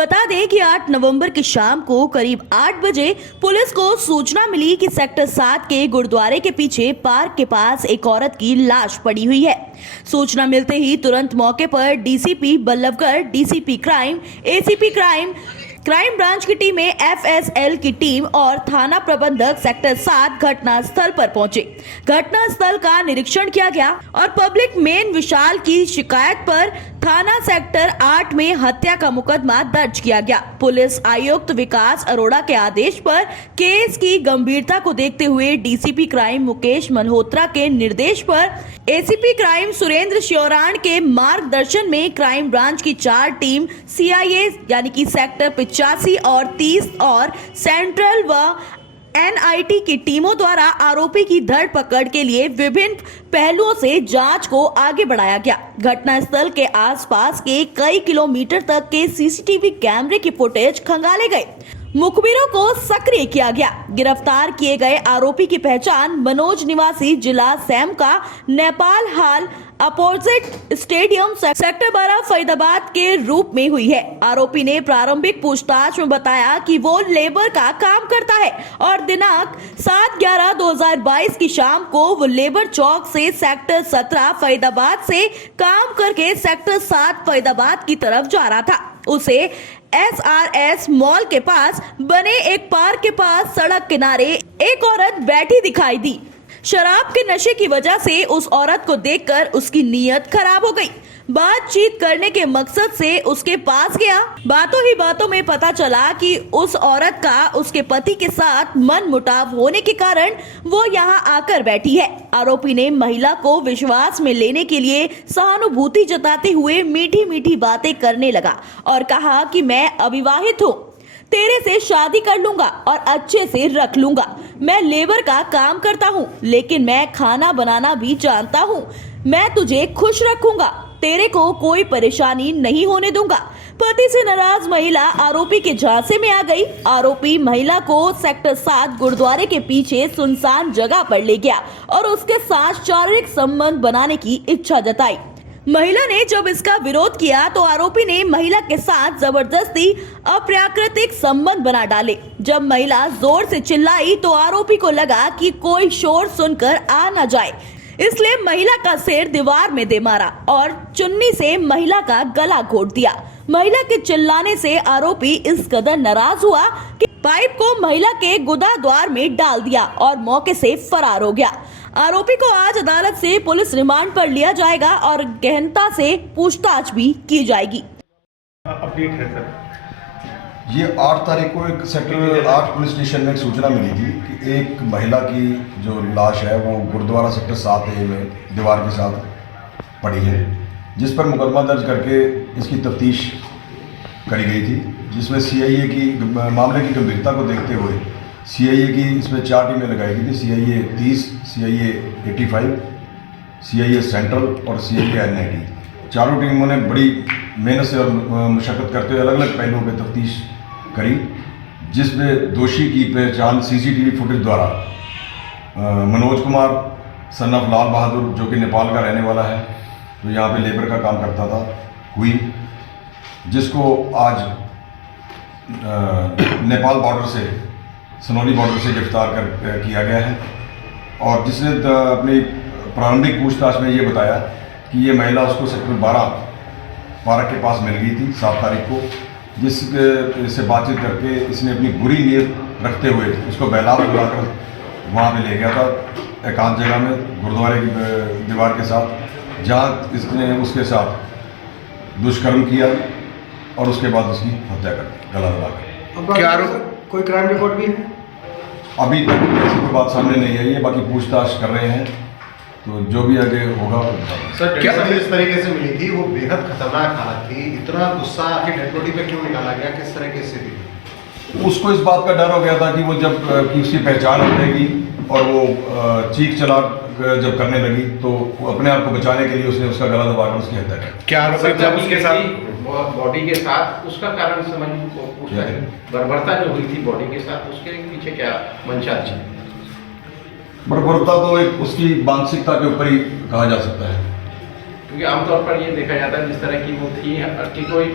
बता दें कि 8 नवंबर की शाम को करीब 8 बजे पुलिस को सूचना मिली कि सेक्टर 7 के गुरुद्वारे के पीछे पार्क के पास एक औरत की लाश पड़ी हुई है। सूचना मिलते ही तुरंत मौके पर DCP Ballabhgarh, DCP crime, ACP crime branch की टीमें, एफएसएल की टीम और थाना प्रबंधक सेक्टर 7 घटना स्थल पर पहुंचे। घटना स्थल का निरीक्षण किया गया और पब्लिक मेन विशाल की शिकायत पर थाना सेक्टर 8 में हत्या का मुकदमा दर्ज किया गया। पुलिस आयुक्त विकास अरोड़ा के आदेश पर केस की गंभीरता को देखते हुए डीसीपी क्राइम मुकेश मल्होत्रा के निर्देश पर एसीपी क्राइम सुरेंद्र श्योराण के मार्गदर्शन में क्राइम ब्रांच की 4 टीम सीआईए यानी कि सेक्टर 85 और 30 और सेंट्रल व एनआईटी की टीमों द्वारा आरोपी की धरपकड़ के लिए विभिन्न पहलुओं से जांच को आगे बढ़ाया गया। घटनास्थल के आसपास के कई किलोमीटर तक के सीसीटीवी कैमरे की फुटेज खंगाले गए, मुखबिरों को सक्रिय किया गया। गिरफ्तार किए गए आरोपी की पहचान मनोज निवासी जिला सैम का नेपाल हाल अपोजिट स्टेडियम सेक्टर 12 फरीदाबाद के रूप में हुई है। आरोपी ने प्रारंभिक पूछताछ में बताया कि वो लेबर का काम करता है और दिनांक 7/11/2022 की शाम को वो लेबर चौक से सेक्टर 17 फरीदाबाद से काम करके सेक्टर 7 फरीदाबाद की तरफ जा रहा था। उसे एसआरएस मॉल के पास बने एक पार्क के पास सड़क किनारे एक औरत बैठी दिखाई दी। शराब के नशे की वजह से उस औरत को देखकर उसकी नीयत खराब हो गई। बातचीत करने के मकसद से उसके पास गया। बातों ही बातों में पता चला कि उस औरत का उसके पति के साथ मनमुटाव होने के कारण वो यहाँ आकर बैठी है। आरोपी ने महिला को विश्वास में लेने के लिए सहानुभूति जताते हुए मीठी मीठी बातें करने लगा और कहा कि मैं अविवाहित हूँ, तेरे से शादी कर लूंगा और अच्छे से रख लूंगा। मैं लेबर का काम करता हूँ, लेकिन मैं खाना बनाना भी जानता हूँ। मैं तुझे खुश रखूंगा, तेरे को कोई परेशानी नहीं होने दूंगा। पति से नाराज महिला आरोपी के झांसे में आ गई। आरोपी महिला को सेक्टर 7 गुरुद्वारे के पीछे सुनसान जगह पर ले गया और उसके साथ शारीरिक संबंध बनाने की इच्छा जताई। महिला ने जब इसका विरोध किया तो आरोपी ने महिला के साथ जबरदस्ती अप्राकृतिक संबंध बना डाले। जब महिला जोर से चिल्लाई तो आरोपी को लगा कि कोई शोर सुनकर आ न जाए, इसलिए महिला का सिर दीवार में दे मारा और चुन्नी से महिला का गला घोट दिया। महिला के चिल्लाने से आरोपी इस कदर नाराज हुआ कि पाइप को महिला के गुदा द्वार में डाल दिया और मौके से फरार हो गया। आरोपी को आज अदालत से पुलिस रिमांड पर लिया जाएगा और गहनता से पूछताछ भी की जाएगी। अपडेट है सर, ये 8 तारीख को एक सेक्टर 8 पुलिस स्टेशन में एक सूचना मिली थी कि एक महिला की जो लाश है वो गुरुद्वारा सेक्टर 7A में दीवार के साथ पड़ी है, जिस पर मुकदमा दर्ज करके इसकी तफ्तीश करी गई थी, जिसमें सीआईए की मामले की गंभीरता को देखते हुए सीआईए की इसमें 4 टीमें लगाई गई थी। सीआईए 30, सीआईए 85, सीआईए सेंट्रल और सीआईए एनआईटी। चारों टीमों ने बड़ी मेहनत से और मशक्क़त करते हुए अलग अलग पहलुओं पर तफ्तीश करी, जिसमें दोषी की पहचान सीसीटीवी फुटेज द्वारा मनोज कुमार सन ऑफ लाल बहादुर, जो कि नेपाल का रहने वाला है, जो यहाँ पे लेबर का काम करता था, हुई, जिसको आज नेपाल बॉर्डर से, सनौली बॉर्डर से गिरफ्तार किया गया है। और जिसने अपनी प्रारंभिक पूछताछ में ये बताया कि ये महिला उसको सेक्टर 12 पार्क के पास मिल गई थी 7 तारीख को, जिससे बातचीत करके इसने अपनी बुरी नीयत रखते हुए उसको बहला बुलाकर वहाँ पे ले गया था एकांत जगह में गुरुद्वारे की दीवार के साथ, जहाँ इसने उसके साथ दुष्कर्म किया और उसके बाद उसकी हत्या कर दी गला दबाकर। क्या कोई क्राइम रिपोर्ट भी है? अभी तक ऐसी कोई बात सामने नहीं आई है, बाकी पूछताछ कर रहे हैं, तो जो भी आगे होगा सर। क्या इस तरीके से मिली थी, वो बेहद खतरनाक हालत थी, इतना गुस्सा आखिर डेड बॉडी पे क्यों निकाला गया, किस तरह की स्थिति थी? उसको इस बात का डर हो गया था कि वो जब कि उसकी पहचान हो जाएगी और वो चीख चला जब करने लगी तो अपने आप को बचाने के लिए उसने उसका गला दबाकर उसकी हत्या कर। क्या जब उसके साथ बॉडी के साथ उसका कारण समझ पूछता है, बर्बरता जो हुई थी बॉडी के साथ, उसके पीछे क्या मंशा थी? बर्बरता तो एक उसकी मानसिकता के ऊपर ही कहा जा सकता है, क्योंकि आमतौर पर ये देखा जाता है जिस तरह की वो थी कि कोई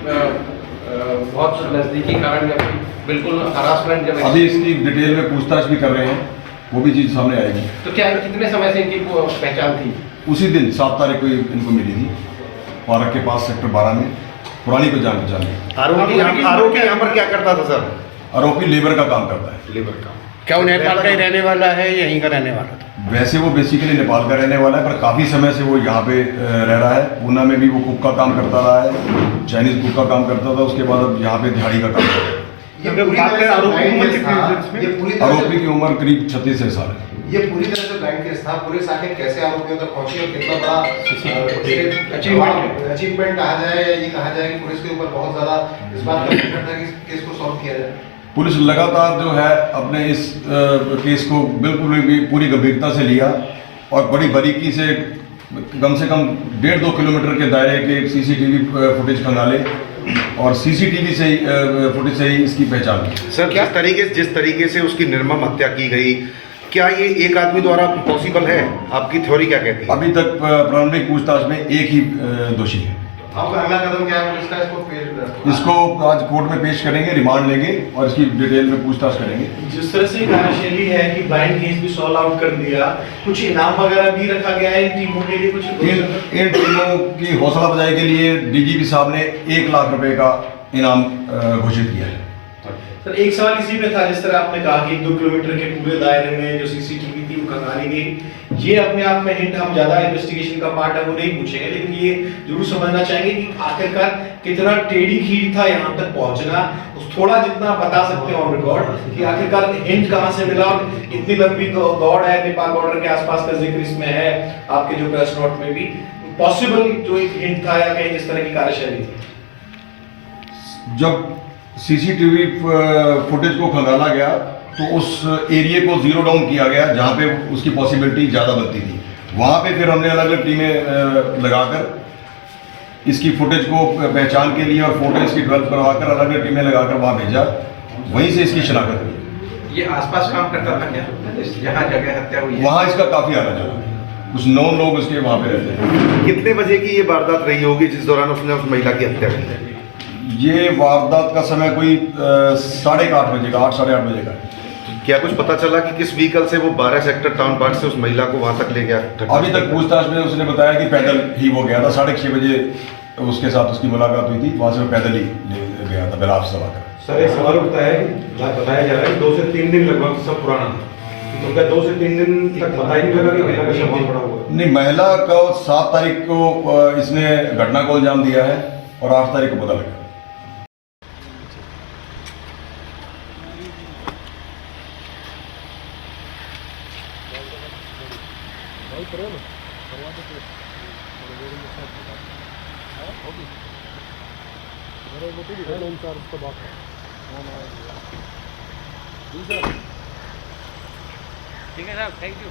बहुत नजदीकी कारण या फिर बिल्कुल हरासमेंट जब अभी इसकी डिटेल में पूछताछ भी कर रहे हैं, वो भी चीज़ सामने आएगी। तो क्या कितने समय से इनकी पहचान थी? उसी दिन 7 तारीख को इनको मिली थी पार्क के पास सेक्टर 12 में, पुरानी को जान पहचान है। आरोपी यहाँ पर क्या करता था सर? आरोपी लेबर का काम करता है। लेबर का। क्या वो नेपाल का ही रहने वाला है, यहीं का रहने वाला था? वैसे वो बेसिकली नेपाल का रहने वाला है, पर काफ़ी समय से वो यहाँ पे रह रहा है। पूना में भी वो कुक का काम करता रहा है, चाइनीज कुक का काम करता था, उसके बाद अब यहाँ पे दिहाड़ी का काम करता है। आरोपी की उम्र करीब 36 साल है। ये पूरी तरह से ब्लाइंड केस था। पुलिस आखिर कैसे आरोपियों तक पहुंची और कितना बड़ा अचीवमेंट कहा जाए या ये कहा जाए कि पुलिस के ऊपर बहुत ज्यादा इस बात का फिक्र था कि इस केस को सॉल्व किया जाए? पुलिस लगातार जो है अपने इस केस को बिल्कुल भी पूरी गंभीरता से लिया और बड़ी बारीकी से कम 1.5-2 किलोमीटर के दायरे के सीसीटीवी फुटेज खंगाले और सीसीटीवी से फुटेज से ही इसकी पहचान की। सर जिस तरीके से उसकी निर्मम हत्या की गई, क्या ये एक आदमी द्वारा पॉसिबल है? आपकी थ्योरी क्या कहती है? अभी तक प्रारंभिक पूछताछ में एक ही दोषी है। अब अगला कदम क्या है पुलिस का? इसको आज कोर्ट में पेश करेंगे, रिमांड लेंगे और इसकी डिटेल में पूछताछ करेंगे। जिस तरह से कार्यशैली है कि ब्लाइंड केस भी सॉल्व आउट कर दिया, कुछ इनाम वगैरह भी रखा गया है इन टीमों के लिए? कुछ इन टीमों की हौसला अफजाई के लिए डीजीपी साहब ने 1 लाख रुपए का इनाम घोषित किया है। सर एक सवाल इसी पे था, जिस तरह आपने कहा कि 2 किलोमीटर के पूरे दायरे में जो सीसीटीवी थी वो खंगाली गई, ये अपने आप में हिंट, हम ज्यादा इन्वेस्टिगेशन का पार्ट है वो नहीं पूछेंगे, लेकिन ये जरूर समझना चाहेंगे कि आखिरकार कितना टेढ़ी खीर था यहाँ तक पहुंचना। उस थोड़ा जितना बता सकते हैं ऑन रिकॉर्ड कि आखिरकार हिंट कहाँ से मिला और इतनी लंबी दौड़ है, नेपाल बॉर्डर के आसपास का जिक्र इसमें है आपके जो प्रेस नोट में भी, पॉसिबल जो एक हिंट था या कहीं जिस तरह की कार्यशैली थी? जब सीसीटीवी फुटेज को खंगाला गया तो उस एरिया को जीरो डाउन किया गया जहाँ पे उसकी पॉसिबिलिटी ज़्यादा बनती थी। वहाँ पे फिर हमने अलग अलग टीमें लगाकर इसकी फुटेज को पहचान के लिए और फोटो इसकी डेवलप करवाकर अलग अलग टीमें लगाकर वहाँ भेजा, वहीं से इसकी शिनाख्त हुई। ये आसपास काम करता था क्या? जहाँ जगह हत्या हुई है वहाँ इसका काफ़ी आना जाना, कुछ 9 लोग उसके वहाँ पे रहते हैं। कितने बजे की ये वारदात रही होगी जिस दौरान उसने उस महिला की हत्या की? ये वारदात का समय कोई 8:30 बजे का, 8-8:30 बजे का है। क्या कुछ पता चला कि किस व्हीकल से वो 12 सेक्टर टाउन पार्क से उस महिला को वहां तक ले गया? अभी तक पूछताछ में उसने बताया कि पैदल ही वो गया था। 6:30 बजे उसके साथ उसकी मुलाकात हुई थी, वहाँ से वो पैदल ही गया था बिलाव से लाकर। सर एक सवाल उठता है, बताया जा रहा है 2 से 3 दिन लगभग सब पुराना था, तो क्या 2 से 3 दिन तक पता ही नहीं लगा कि महिला का शव वहाँ पड़ा हुआ है? नहीं, महिला को 7 तारीख को इसने घटना को अंजाम दिया है और 8 तारीख को पता लगा। ठीक है साहब, थैंक यू।